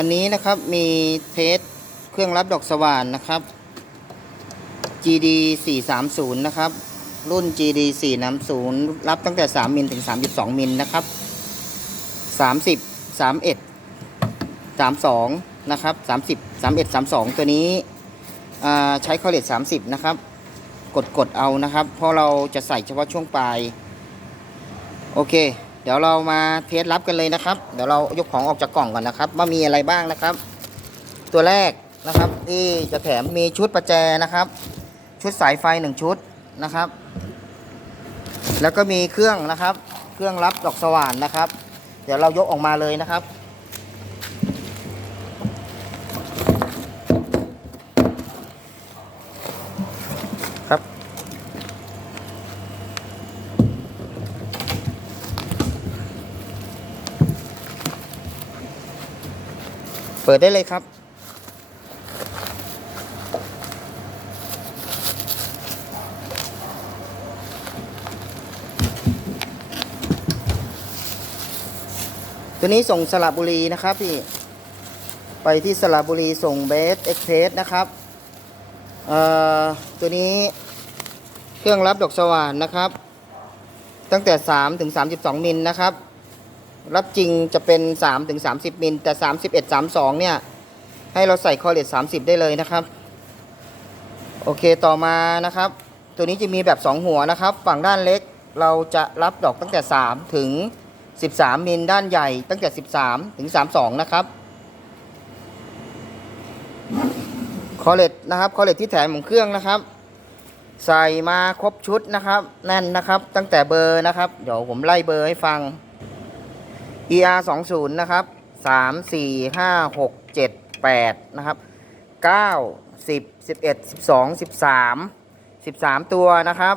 วันนี้นะครับมีเทสเครื่องรับดอกสว่านนะครับ GD 430นะครับ รุ่น GD 430รับตั้งแต่ 3 มิลถึง 32 มิลนะครับ 30 31 32 นะครับ 30 31 32 ตัวนี้ใช้คอเลต30 นะครับ กดกดเอานะครับ เพราะเราจะใส่เฉพาะช่วงปลาย โอเค ดี๋ยวเรามาเทสรับกันเลยนะครับ เดี๋ยวเรายกของออกจากกล่องก่อนนะครับ ว่ามีอะไรบ้างนะครับ ตัวแรกนะครับที่จะแถมมีชุดประแจนะครับ ชุดสายไฟหนึ่งชุดนะครับ แล้วก็มีเครื่องนะครับ เครื่องรับดอกสว่านนะครับ เดี๋ยวเรายกออกมาเลยนะครับครับ เปิดได้เลยครับ ตัวนี้ส่งสระบุรีนะครับพี่ ไปที่สระบุรีส่งเบสเอ็กเพสนะครับเอ่อตัวนี้เครื่องรับดอกสว่านนะครับ ตั้งแต่ 3 ถึง 32 มิลนะครับ รับจริงจะเป็น 3 ถึง 30 มิล แต่ 31 32 เนี่ย ให้เราใส่คอเลต30 ได้เลยนะครับ โอเคต่อมานะครับ ตัวนี้จะมีแบบ 2 หัวนะครับ ฝั่งด้านเล็กเราจะรับดอกตั้งแต่ 3 ถึง 13 มิล ด้านใหญ่ตั้งแต่ 13 ถึง 32 นะครับคอเลตนะครับคอเลตที่แถมของเครื่องนะครับ ใส่มาครบชุดนะครับ แน่นนะครับ ตั้งแต่เบอร์นะครับ เดี๋ยวผมไล่เบอร์ให้ฟัง ER 2 0นะครับ3 4 5 6 7 8นะครับ9 10 11 12 13 13 ตัวนะครับ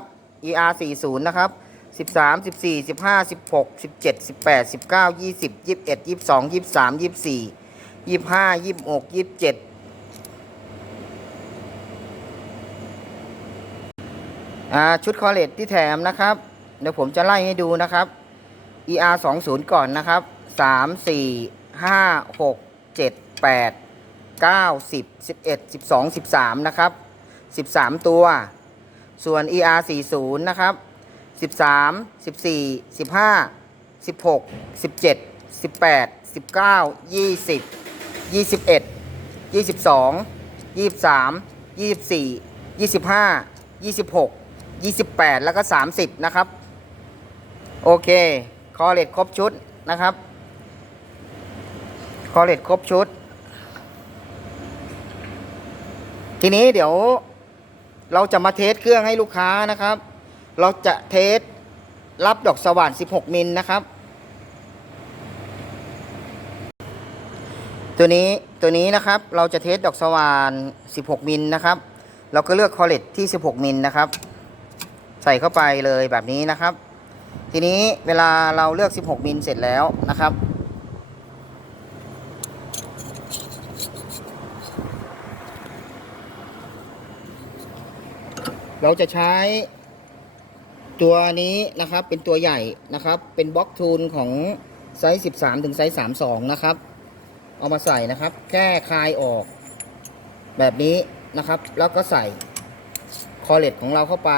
ER 4 0นะครับ13 14 15 16 17 18 19 20 21 22 23 24 25 26 27่าชุดคอเลตที่แถมนะครับ เดี๋ยวผมจะไล่ให้ดูนะครับ ER 2 0ก่อนนะครับ 3 4 5 6 7 8 9 10 11 12 13 นะครับ 13 ตัว ส่วน ER 4 0นะครับ 13 14 15 16 17 18 19 20 21 22 23 24 25 26 28 แล้วก็ 30 นะครับ โอเค คอเลตครบชุดนะครับคอเลตครบชุด ทีนี้เดี๋ยวเราจะมาเทสเครื่องให้ลูกค้านะครับ เราจะเทสรับดอกสว่าน 16 มิลนะครับ ตัวนี้ตัวนี้นะครับเราจะเทสดอกสว่าน 16 มิลนะครับ เราก็เลือกคอเลตที่ 16 มิลนะครับ ใส่เข้าไปเลยแบบนี้นะครับ ทีนี้เวลาเราเลือก 16 มิลเสร็จแล้วนะครับ เราจะใช้ตัวนี้นะครับเป็นตัวใหญ่นะครับ เป็นบล็อกทูนของไซส์ 13 ถึงไซส์ 32 นะครับ เอามาใส่นะครับ แค่คลายออกแบบนี้นะครับ แล้วก็ใส่คอเลตของเราเข้าไป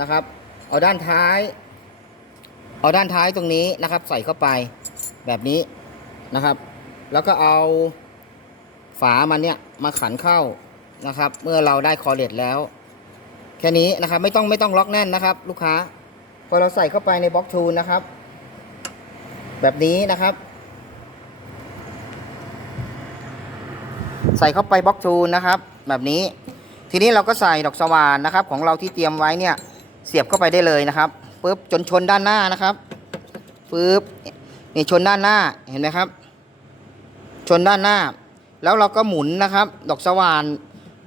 นะครับ เอาด้านท้าย เอาด้านท้ายตรงนี้นะครับ ใส่เข้าไปแบบนี้นะครับ แล้วก็เอาฝามันเนี่ยมาขันเข้านะครับ เมื่อเราได้คอเลตแล้ว แค่นี้นะครับไม่ต้องไม่ต้องล็อกแน่นนะครับ ลูกค้า พอเราใส่เข้าไปในบล็อกทูนนะครับ แบบนี้นะครับ ใส่เข้าไปบล็อกทูนนะครับ แบบนี้ ทีนี้เราก็ใส่ดอกสว่านนะครับ ของเราที่เตรียมไว้เนี่ยเสียบเข้าไปได้เลยนะครับ ปุ๊บจนชนด้านหน้านะครับปุ๊บนี่ชนด้านหน้าเห็นไหมครับ ชนด้านหน้า แล้วเราก็หมุนนะครับ ดอกสว่าน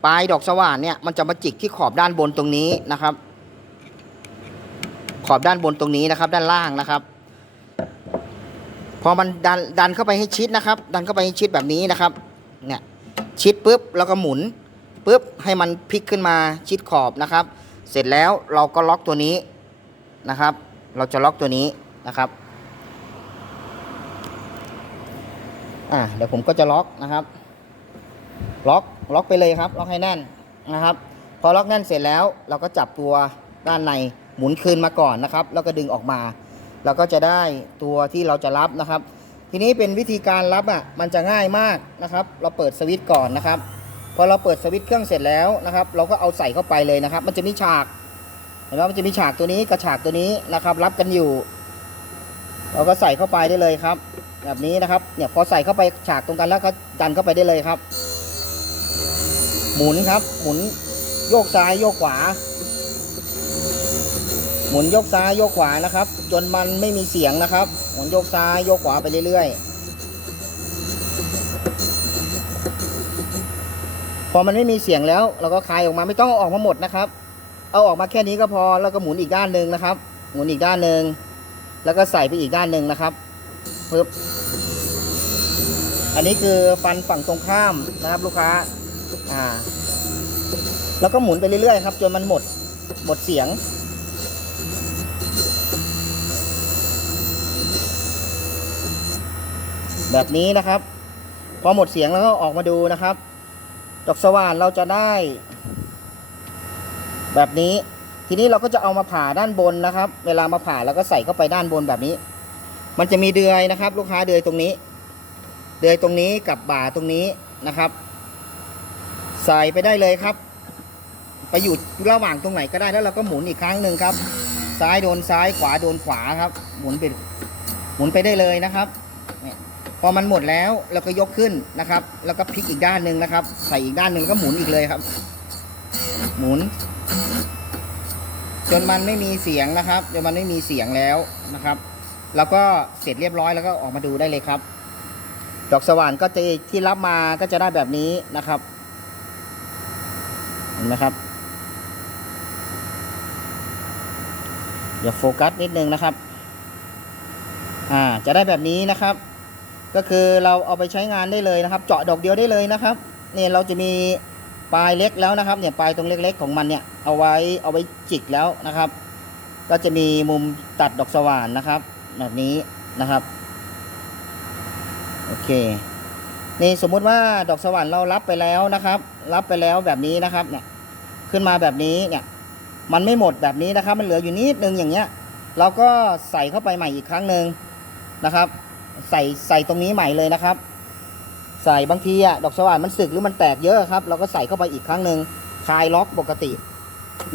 ปลายดอกสว่านเนี่ยมันจะมาจิกที่ขอบด้านบนตรงนี้นะครับ ขอบด้านบนตรงนี้นะครับ ด้านล่างนะครับ พอมันดันดันเข้าไปให้ชิดนะครับ ดันเข้าไปให้ชิดแบบนี้นะครับ เนี่ยชิดปุ๊บแล้วก็หมุนปุ๊บให้มันพลิกขึ้นมาชิดขอบนะครับ เสร็จแล้วเราก็ล็อกตัวนี้ นะครับ เราจะล็อกตัวนี้นะครับอะเดี๋ยวผมก็จะล็อกนะครับ ล็อกล็อกไปเลยครับ ล็อกให้แน่นนะครับ พอล็อกแน่นเสร็จแล้ว เราก็จับตัวด้านในหมุนคืนมาก่อนนะครับ แล้วก็ดึงออกมาเราก็จะได้ตัวที่เราจะรับนะครับ ทีนี้เป็นวิธีการรับอะมันจะง่ายมากนะครับ เราเปิดสวิตช์ก่อนนะครับพอเราเปิดสวิตช์เครื่องเสร็จแล้วนะครับ เราก็เอาใส่เข้าไปเลยนะครับ มันจะมีฉาก ห็นไหมมันจะมีฉากตัวนี้กับฉากตัวนี้นะครับ รับกันอยู่ เราก็ใส่เข้าไปได้เลยครับ แบบนี้นะครับเนี่ยพอใส่เข้าไปฉากตรงกันแล้วก็ดันเข้าไปได้เลยครับ หมุนครับ หมุนโยกซ้ายโยกขวา หมุนโยกซ้ายโยกขวานะครับ จนมันไม่มีเสียงนะครับหมุนโยกซ้ายโยกขวาไปเรื่อยๆพอมันไม่มีเสียงแล้ว เราก็คลายออกมาไม่ต้องอออกมาหมดนะครับ เอาออกมาแค่นี้ก็พอแล้วก็หมุนอีกด้านหนึ่งนะครับ หมุนอีกด้านหนึ่งแล้วก็ใส่ไปอีกด้านหนึ่งนะครับปึ๊บอันนี้คือฟันฝั่งตรงข้ามนะครับลูกค้าอ่า แล้วก็หมุนไปเรื่อยๆครับจนมันหมดหมดเสียงแบบนี้นะครับ พอหมดเสียงแล้วก็ออกมาดูนะครับ ดอกสว่านเราจะได้ แบบนี้ ทีนี้เราก็จะเอามาผ่าด้านบนนะครับ เวลามาผ่าเราก็ใส่เข้าไปด้านบนแบบนี้ มันจะมีเดือยนะครับ ลูกค้าเดือยตรงนี้ เดือยตรงนี้กับบ่าตรงนี้นะครับ ใส่ไปได้เลยครับไปอยู่ระหว่างตรงไหนก็ได้แล้วเราก็หมุนอีกครั้งหนึ่งครับ ซ้ายโดนซ้ายขวาโดนขวาครับ หมุนไปหมุนไปได้เลยนะครับเนี่ยพอมันหมดแล้วเราก็ยกขึ้นนะครับ แล้วก็พลิกอีกด้านหนึ่งนะครับ ใส่อีกด้านหนึ่งแล้วก็หมุนอีกเลยครับ หมุน จนมันไม่มีเสียงนะครับจนมันไม่มีเสียงแล้วนะครับ แล้วก็เสร็จเรียบร้อยแล้วก็ออกมาดูได้เลยครับ ดอกสว่านก็จะที่รับมาก็จะได้แบบนี้นะครับเห็นไหมครับเดี๋ยวโฟกัสนิดนึงนะครับอ่าจะได้แบบนี้นะครับ ก็คือเราเอาไปใช้งานได้เลยนะครับ เจาะดอกเดียวได้เลยนะครับเนี่ยเราจะมี ปลายเล็กแล้วนะครับเนี่ยปลายตรงเล็กๆของมันเนี่ยเอาไว้เอาไว้จิกแล้วนะครับ ก็จะมีมุมตัดดอกสว่านนะครับ แบบนี้นะครับโอเคนี่สมมุติว่าดอกสว่านเรารับไปแล้วนะครับ รับไปแล้วแบบนี้นะครับเนี่ยขึ้นมาแบบนี้เนี่ยมันไม่หมดแบบนี้นะครับ มันเหลืออยู่นิดนึงอย่างเงี้ย เราก็ใส่เข้าไปใหม่อีกครั้งหนึ่งนะครับ ใส่ใส่ตรงนี้ใหม่เลยนะครับ ใส่บางทีอะดอกสว่านมันสึกหรือมันแตกเยอะครับ เราก็ใส่เข้าไปอีกครั้งหนึ่งคลายล็อกปกติ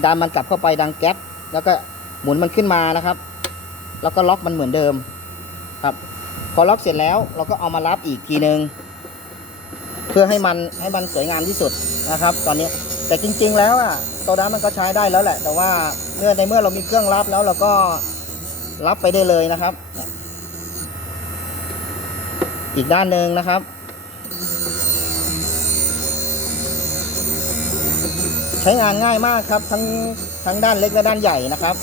ดันมันกลับเข้าไปดังแก๊ปแล้วก็หมุนมันขึ้นมานะครับ แล้วก็ล็อกมันเหมือนเดิมครับ พอล็อกเสร็จแล้วเราก็เอามารับอีกทีหนึ่งเพื่อให้มันให้มันสวยงามที่สุดนะครับ ตอนนี้แต่จริง ๆ แล้วอะโซดามันก็ใช้ได้แล้วแหละ แต่ว่าเมื่อในเมื่อเรามีเครื่องรับแล้วเราก็รับไปได้เลยนะครับ อีกด้านหนึ่งนะครับ ใช้งานง่ายมากครับ ทั้งทั้งด้านเล็กและด้านใหญ่นะครับ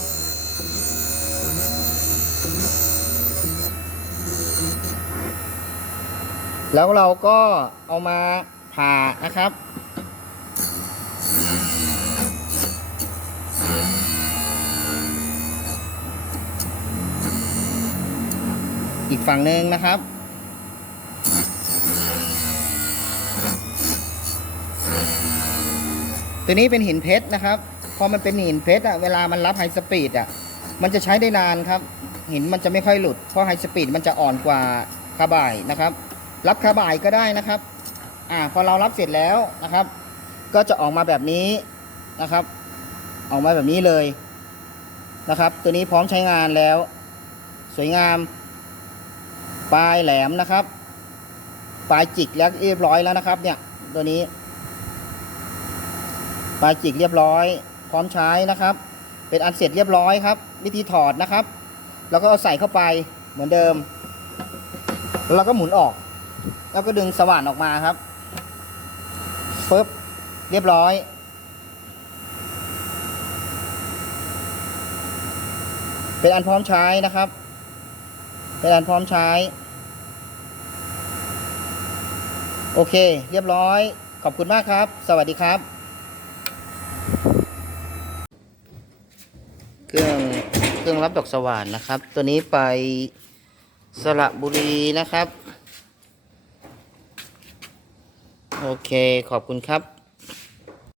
แล้วเราก็เอามาผ่านะครับอีกฝั่งหนึ่งนะครับ ตัวนี้เป็นหินเพชรนะครับ พอมันเป็นหินเพชรอะเวลามันรับไฮสปีดอะ มันจะใช้ได้นานครับ หินมันจะไม่ค่อยหลุด เพราะไฮสปีดมันจะอ่อนกว่าคาบ่ายนะครับ รับคาบ่ายก็ได้นะครับ อ่า พอเรารับเสร็จแล้วนะครับ ก็จะออกมาแบบนี้นะครับ ออกมาแบบนี้เลยนะครับ ตัวนี้พร้อมใช้งานแล้ว สวยงาม ปลายแหลมนะครับ ปลายจิกแล้วเรียบร้อยแล้วนะครับ เนี่ย ตัวนี้ ปลายจิกเรียบร้อย พร้อมใช้นะครับ เป็นอันเสร็จเรียบร้อยครับ วิธีถอดนะครับ แล้วก็เอาใส่เข้าไปเหมือนเดิม แล้วเราก็หมุนออก แล้วก็ดึงสว่านออกมาครับปึ๊บเรียบร้อย เป็นอันพร้อมใช้นะครับ เป็นอันพร้อมใช้ โอเค เรียบร้อย ขอบคุณมากครับ สวัสดีครับ เครื่องเครื่องรับดอกสว่านนะครับ ตัวนี้ไปสระบุรีนะครับ โอเคขอบคุณครับ